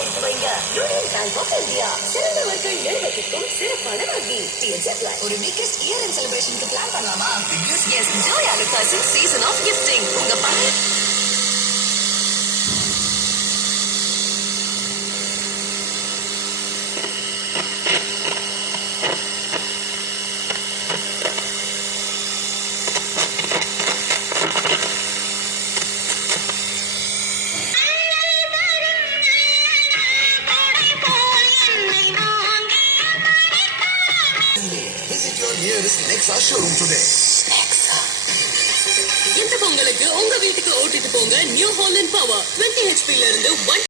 எடுத்து வைங்க. Union bank of India, சிறந்தவர்கள் எழுபதுக்கும் சிறப்பான வட்டி. ஒரு பிக்கஸ்ட் இயர் இன் செலிப்ரேஷனுக்கு பிளான் பண்ணலாமா? எஸ், ஜோய் அலுகாஸின் சீசன் ஆஃப் கிஃப்டிங். உங்க பழைய Visit your nearest Nexa showroom today. இந்த பொங்கலுக்கு உங்க வீட்டுக்கு ஓட்டிட்டு போங்க நியூ ஹாலண்ட் பவர் 20 HP ல இருந்து 1